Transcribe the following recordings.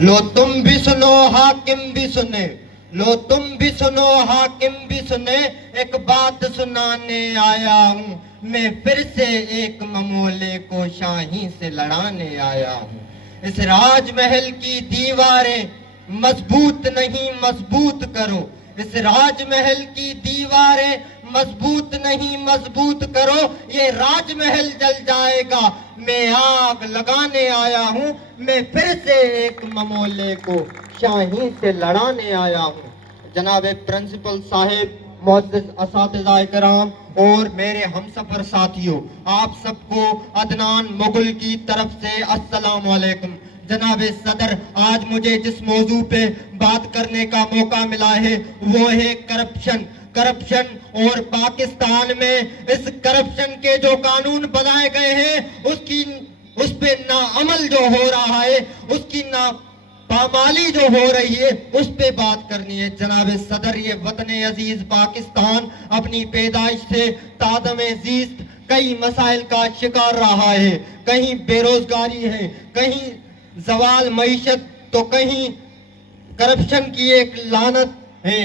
لو تم بھی سنو حاکم بھی سنے، لو تم بھی سنو حاکم بھی سنے، ایک بات سنانے آیا ہوں، میں پھر سے ایک ممولے کو شاہی سے لڑانے آیا ہوں۔ اس راج محل کی دیواریں مضبوط نہیں مضبوط کرو، اس راج محل کی دیواریں مضبوط نہیں مضبوط کرو، یہ راج محل جل جائے گا، میں آگ لگانے آیا ہوں، میں پھر سے ایک ممولے کو شاہی سے لڑانے آیا ہوں۔ جناب پرنسپل صاحب، معزز اساتذہ کرام اور میرے ہمسفر ساتھیوں، آپ سب کو عدنان مغل کی طرف سے السلام علیکم۔ جناب صدر، آج مجھے جس موضوع پہ بات کرنے کا موقع ملا ہے وہ ہے کرپشن۔ کرپشن اور پاکستان میں اس کرپشن کے جو قانون بنائے گئے ہیں اس پہ ناعمل جو ہو رہا ہے، اس کی پامالی جو ہو رہی ہے، اس پہ بات کرنی ہے۔ جناب صدر، یہ وطن عزیز پاکستان اپنی پیدائش سے تادم زیست کئی مسائل کا شکار رہا ہے، کہیں بے روزگاری ہے، کہیں زوال معیشت تو کہیں کرپشن کی ایک لعنت ہے۔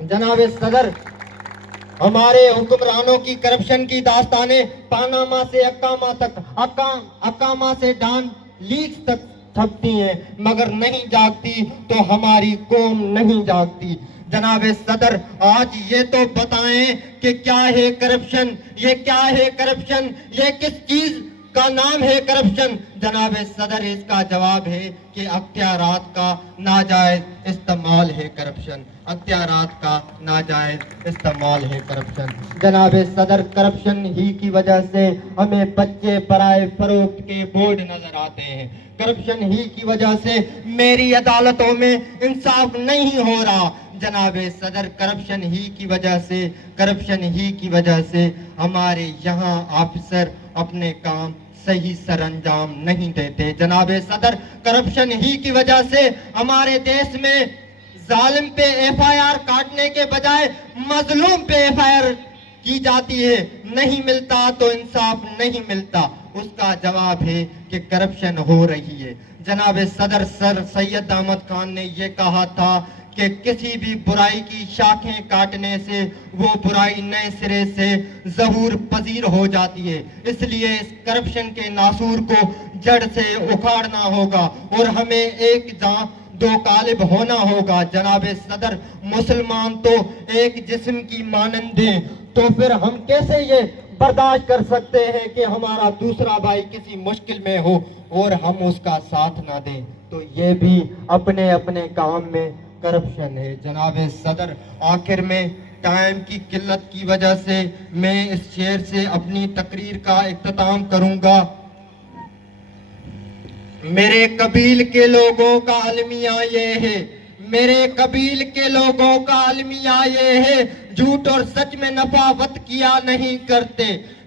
جناب صدر، ہمارے حکمرانوں کی کرپشن کی داستانیں پاناما سے اکاما تک، اکاما سے ڈان لیکس تک چھپتی ہیں، مگر نہیں جاگتی تو ہماری قوم نہیں جاگتی۔ جناب صدر، آج یہ تو بتائیں کہ کیا ہے کرپشن، یہ کیا ہے کرپشن، یہ کس چیز کا نام ہے کرپشن؟ جناب صدر، اس کا جواب ہے کہ اختیارات کا ناجائز استعمال ہے کرپشن، اختیارات کا ناجائز استعمال ہے کرپشن۔ جناب صدر، کرپشن ہی کی وجہ سے ہمیں بچے برائے فروخت کے بورڈ نظر آتے ہیں، کرپشن ہی کی وجہ سے میری عدالتوں میں انصاف نہیں ہو رہا۔ جناب صدر، کرپشن ہی کی وجہ سے ہمارے یہاں آفیسر اپنے کام صحیح سر انجام نہیں دیتے۔ جناب صدر، کرپشن ہی کی وجہ سے ہمارے دیش میں ظالم پہ ایف آئی آر کاٹنے کے بجائے مظلوم پہ ایف آئی آر کی جاتی ہے، نہیں ملتا تو انصاف نہیں ملتا۔ اس کا جواب ہے کہ کرپشن ہو رہی ہے۔ جناب صدر، سر سید احمد خان نے یہ کہا تھا کہ کسی بھی برائی کی شاخیں کاٹنے سے وہ برائی نئے سرے سے ظہور پذیر ہو جاتی ہے، اس لیے اس کرپشن کے ناسور کو جڑ سے اکھاڑنا ہوگا اور ہمیں ایک جاں دو قالب ہونا ہوگا۔ جناب صدر، مسلمان تو ایک جسم کی مانند ہیں، تو پھر ہم کیسے یہ برداشت کر سکتے ہیں کہ ہمارا دوسرا بھائی کسی مشکل میں ہو اور ہم اس کا ساتھ نہ دیں؟ تو یہ بھی اپنے اپنے کام میں کرپشن ہے۔ جناب صدر، آخر میں ٹائم کی قلت کی وجہ سے میں اس شعر سے اپنی تقریر کا اختتام کروں گا۔ میرے قبیل کے لوگوں کا المیہ یہ ہے، میرے قبیل کے لوگوں کا المیہ یہ ہے، جھوٹ اور سچ میں نفاوت کیا نہیں کرتے۔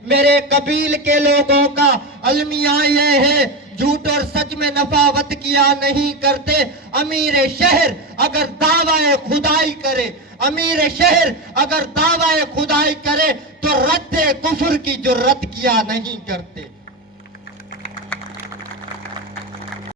میرے قبیل کے لوگوں کا المیہ یہ ہے، جھوٹ اور سچ میں نفاوت کیا نہیں کرتے۔ امیر شہر اگر دعویٰ خدائی کرے، امیر شہر اگر دعویٰ خدائی کرے تو رد کفر کی جرت کیا نہیں کرتے۔